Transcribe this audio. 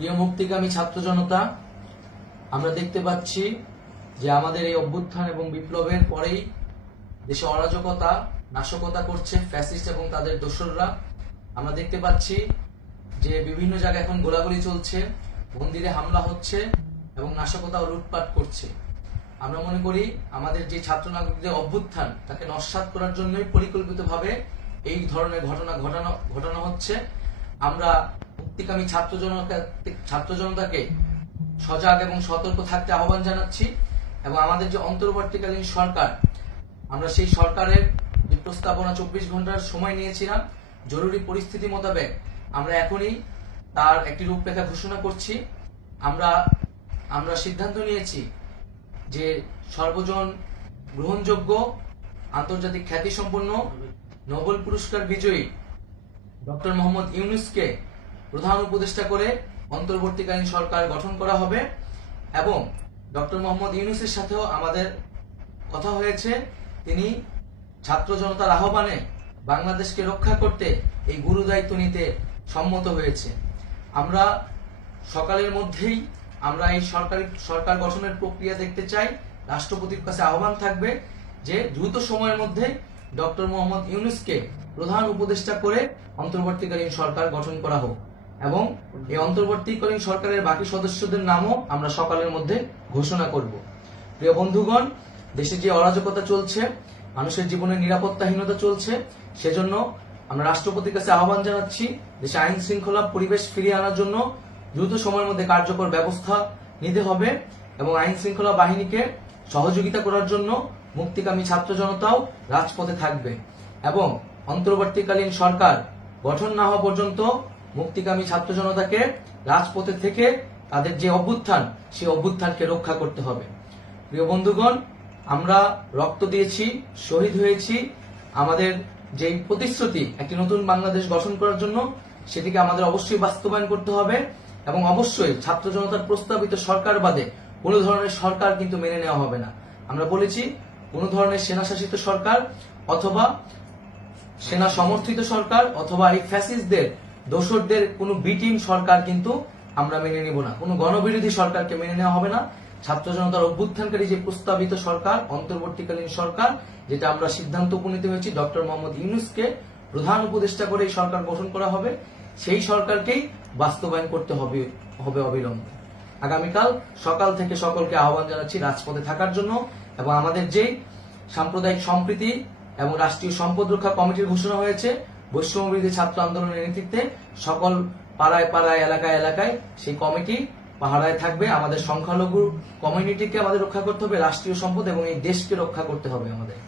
প্রিয় মুক্তিকামী ছাত্র জনতা, আমরা দেখতে পাচ্ছি যে আমাদের এই অভ্যুত্থান এবং বিপ্লবের পরেই দেশে অরাজকতা নাশকতা করছে ফ্যাসিস্ট এবং তাদের দোসররা। আমরা দেখতে পাচ্ছি যে বিভিন্ন জায়গায় এখন গোলাগুলি চলছে, মন্দিরে হামলা হচ্ছে এবং নাশকতা ও লুটপাট করছে। আমরা মনে করি আমাদের যে ছাত্র নাগরিকদের অভ্যুত্থান তাকে নস্যাৎ করার জন্যই পরিকল্পিতভাবে এই ধরনের ঘটনা ঘটানো হচ্ছে। আমরা মুক্তিকামী ছাত্র জনতাকে সজাগ এবং সতর্ক থাকতে আহ্বান জানাচ্ছি এবং আমাদের যে অন্তর্বর্তীকালীন সরকার, আমরা সেই সরকারের যে প্রস্তাবনা 24 ঘন্টার সময় নিয়েছিলাম, জরুরি পরিস্থিতি মোতাবেক আমরা এখনই তার একটি রূপরেখা ঘোষণা করছি। আমরা সিদ্ধান্ত নিয়েছি যে সর্বজন গ্রহণযোগ্য আন্তর্জাতিক খ্যাতিসম্পন্ন নোবেল পুরস্কার বিজয়ী ডক্টর মোহাম্মদ ইউনূসকে প্রধান উপদেষ্টা করে অন্তর্বর্তীকালীন সরকার গঠন করা হবে এবং ডক্টর মোহাম্মদ ইউনূসের সাথেও আমাদের কথা হয়েছে। তিনি ছাত্র জনতার আহ্বানে বাংলাদেশকে রক্ষা করতে এই গুরু দায়িত্ব নিতে সম্মত হয়েছে। আমরা সকালের মধ্যেই আমরা এই সরকার গঠনের প্রক্রিয়া দেখতে চাই। রাষ্ট্রপতির কাছে আহ্বান থাকবে যে দ্রুত সময়ের মধ্যে ডক্টর মোহাম্মদ ইউনূসকে প্রধান উপদেষ্টা করে অন্তর্বর্তীকালীন সরকার গঠন করা হোক এবং এই অন্তর্বর্তীকালীন সরকারের বাকি সদস্যদের নামও আমরা সকালের মধ্যে ঘোষণা করব। প্রিয় বন্ধুগণ, দেশে যে অরাজকতা চলছে, মানুষের জীবনের নিরাপত্তাহীনতা চলছে, সেজন্য আমরা রাষ্ট্রপতির কাছে আহ্বান জানাচ্ছি দেশে আইন শৃঙ্খলা পরিবেশ ফিরিয়ে আনার জন্য দ্রুত সময়ের মধ্যে কার্যকর ব্যবস্থা নিতে হবে এবং আইন শৃঙ্খলা বাহিনীকে সহযোগিতা করার জন্য মুক্তিকামী ছাত্র জনতাও রাজপথে থাকবে এবং অন্তর্বর্তীকালীন সরকার গঠন না হওয়া পর্যন্ত মুক্তিকামী ছাত্র জনতাকে রাজপথে থেকে তাদের যে অভ্যুত্থান, সেই অভ্যুত্থানকে রক্ষা করতে হবে। প্রিয় বন্ধুগণ, আমরা রক্ত দিয়েছি, শহীদ হয়েছি। আমাদের যে প্রতিশ্রুতি একটি নতুন বাংলাদেশ গঠন করার জন্য, সেটিকে আমাদের অবশ্যই বাস্তবায়ন করতে হবে এবং অবশ্যই ছাত্র জনতার প্রস্তাবিত সরকার বাদে কোনো ধরনের সরকার কিন্তু মেনে নেওয়া হবে না। আমরা বলেছি কোন ধরনের সেনা শাসিত সরকার অথবা সেনা সমর্থিত সরকার অথবা এই ফ্যাসিস্টদের দোসরদের কোনো বিটিম সরকার কিন্তু আমরা মেনে নিব না। কোনো গণবিরোধী সরকারকে মেনে নেওয়া হবে না। ছাত্র জনতার অভ্যুত্থানকারী যে প্রস্তাবিত সরকার, অন্তর্বর্তীকালীন সরকার, যেটা আমরা সিদ্ধান্ত উপনীত হয়েছি ডক্টর মোহাম্মদ ইউনূসকে প্রধান উপদেষ্টা করে এই সরকার গঠন করা হবে, সেই সরকারকেই বাস্তবায়ন করতে হবে অবিলম্বে। আগামীকাল সকাল থেকে সকলকে আহ্বান জানাচ্ছি রাজপথে থাকার জন্য এবং আমাদের যে সাম্প্রদায়িক সম্প্রীতি এবং রাষ্ট্রীয় সম্পদ রক্ষা কমিটির ঘোষণা হয়েছে বৈষম্যবিরোধী ছাত্র আন্দোলনের নেতৃত্বে, সকল পাড়ায় পাড়ায় এলাকায় এলাকায় সেই কমিটি পাহারায় থাকবে। আমাদের সংখ্যালঘু কমিউনিটিকে আমাদের রক্ষা করতে হবে, রাষ্ট্রীয় সম্পদ এবং এই দেশকে রক্ষা করতে হবে আমাদের।